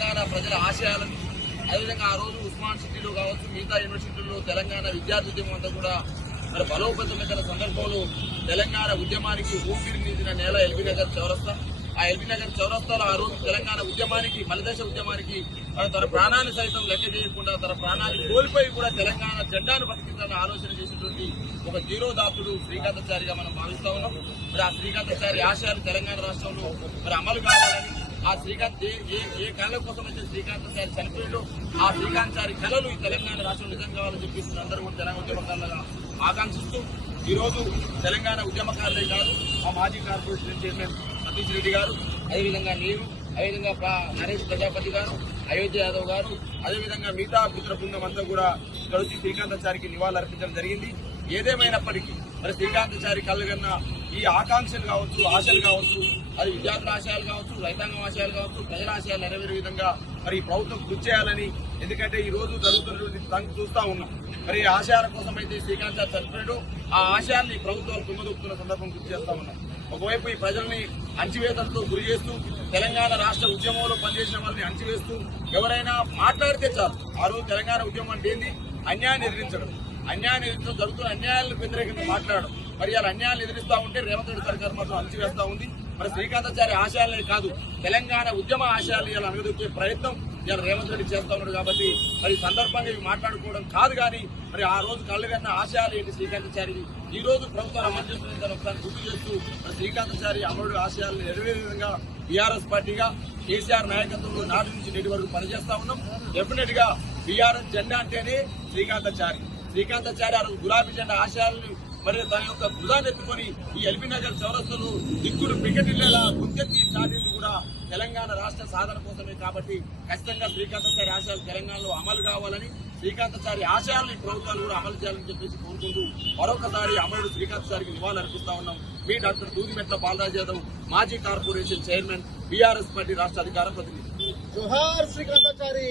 తెలంగాణ ప్రజల ఆశయాలను అదేవిధంగా ఆ రోజు ఉస్మాన్ సిటీలో కావచ్చు మిగతా యూనివర్సిటీల్లో తెలంగాణ విద్యార్థి ఉద్యమం అంతా కూడా మరి బలోపేతమైన సందర్భంలో తెలంగాణ ఉద్యమానికి ఊపిరినిందిన నేల ఎల్బీ నగర్ చౌరస్తా. ఆ ఎల్బీ నగర్ చౌరస్తాలో ఆ రోజు తెలంగాణ ఉద్యమానికి మలదశ ఉద్యమానికి తన ప్రాణాన్ని సైతం లెక్క చేయకుండా తన ప్రాణాన్ని కోల్పోయి కూడా తెలంగాణ జెండాను బతికించాలని ఆలోచన చేసినటువంటి ఒక జీరోదాతుడు శ్రీకాంతాచారిగా మనం భావిస్తా ఉన్నాం. మరి ఆ శ్రీకాంతాచారి ఆశయాలు తెలంగాణ రాష్ట్రంలో మరి అమలు కావాలని ఆ శ్రీకాంత్ ఏ కళల కోసం అయితే శ్రీకాంతాచారి చనిపోయిందో ఆ శ్రీకాంతాచారి కళలు ఈ తెలంగాణ రాష్ట్రం నిజం కావాలని చెప్పేసి అందరూ కూడా తెలంగాణ ఉద్యమకారులుగా ఆకాంక్షిస్తూ ఈరోజు తెలంగాణ ఉద్యమకారులే కాదు మా మాజీ కార్పొరేషన్ చైర్మన్ సతీష్ రెడ్డి గారు, అదేవిధంగా నేను, అదేవిధంగా నరేష్ ప్రజాపతి గారు, అయోధ్య యాదవ్ గారు, అదేవిధంగా మిగతా మిత్ర బృందం అంతా కూడా ఇక్కడ వచ్చి శ్రీకాంతాచారికి నివాళులు అర్పించడం జరిగింది. ఏదేమైనప్పటికీ మరి శ్రీకాంతాచారి కళ్ళగన్న ఈ ఆకాంక్షలు కావచ్చు, ఆశలు కావచ్చు, అది విద్యార్థుల ఆశయాలు కావచ్చు, రైతాంగం ఆశయాలు కావచ్చు, ప్రజల ఆశయాలు నెరవేరే విధంగా మరి ప్రభుత్వం కృషి చేయాలని, ఎందుకంటే ఈ రోజు జరుగుతున్నటువంటి చూస్తా ఉన్నాం. మరి ఆశయాల కోసం అయితే శ్రీకాంతాచారి చనిపోయాడు, ఆ ఆశయాన్ని ప్రభుత్వాలు తుమ్మదొక్కుతున్న సందర్భం గుర్తు చేస్తా ఉన్నాం. ఒకవైపు ఈ ప్రజల్ని అణచివేతలతో గురి చేస్తూ తెలంగాణ రాష్ట్ర ఉద్యమంలో పనిచేసిన వాళ్ళని అణచివేస్తూ ఎవరైనా మాట్లాడితే చాలు ఆ రోజు తెలంగాణ ఉద్యమం అంటే ఏంది? అన్యాయాన్ని ఎదిరించడం, జరుగుతున్న అన్యాయాలను వ్యతిరేకంగా మాట్లాడడం. మరి అలా అన్యాయాలు ఎదిరిస్తా ఉంటే రేవంత్ రెడ్డి సర్కార్ మాత్రం అణచివేస్తా ఉంది. మరి శ్రీకాంతాచారి ఆశయాలనే కాదు తెలంగాణ ఉద్యమ ఆశయాలు ఇలా అనగదొక్కే ప్రయత్నం ఇలా రేవంత్ రెడ్డి చేస్తా ఉన్నాడు. కాబట్టి మరి సందర్భంగా ఇవి మాట్లాడుకోవడం కాదు, కానీ మరి ఆ రోజు కళ్ళగన్న ఆశయాలు ఏంటి శ్రీకాంతాచారి ఈ రోజు ప్రభుత్వాలు అమలు చేస్తున్న ఒకసారి గుర్తు చేస్తూ మరి శ్రీకాంతాచారి అమరుడు ఆశయాలను నెరవేరే విధంగా బీఆర్ఎస్ పార్టీగా కేసీఆర్ నాయకత్వంలో నాటి నుంచి నేటి వరకు పనిచేస్తా ఉన్నాం. డెఫినెట్ గా బీఆర్ఎస్ జెండా అంటేనే శ్రీకాంతాచారి ఆ రోజు గులాబీ జెండా ఆశయాలను మరి తన యొక్క భుజాన్ని ఎత్తుకొని ఈ ఎల్బీ నగర్ చౌరస్తలు దిక్కుడు పికెటిల్లేలా గుంతెత్తి చాటింది కూడా తెలంగాణ రాష్ట్ర సాధన కోసమే. కాబట్టి ఖచ్చితంగా శ్రీకాంతాచారి ఆశయాలు తెలంగాణలో అమలు కావాలని, శ్రీకాంతాచారి ఆశయాలను ఈ ప్రభుత్వాలు కూడా అమలు చేయాలని చెప్పేసి కోరుకుంటూ మరొకసారి అమరుడు శ్రీకాంతాచారికి నివాళులు అర్పిస్తా ఉన్నాం. మీ డాక్టర్ దూదిమెట్ల బాలరాజ్ యాదవ్, మాజీ కార్పొరేషన్ చైర్మన్, బీఆర్ఎస్ పార్టీ రాష్ట్ర అధికార ప్రతినిధి. జోహార్ శ్రీకాంతాచారి.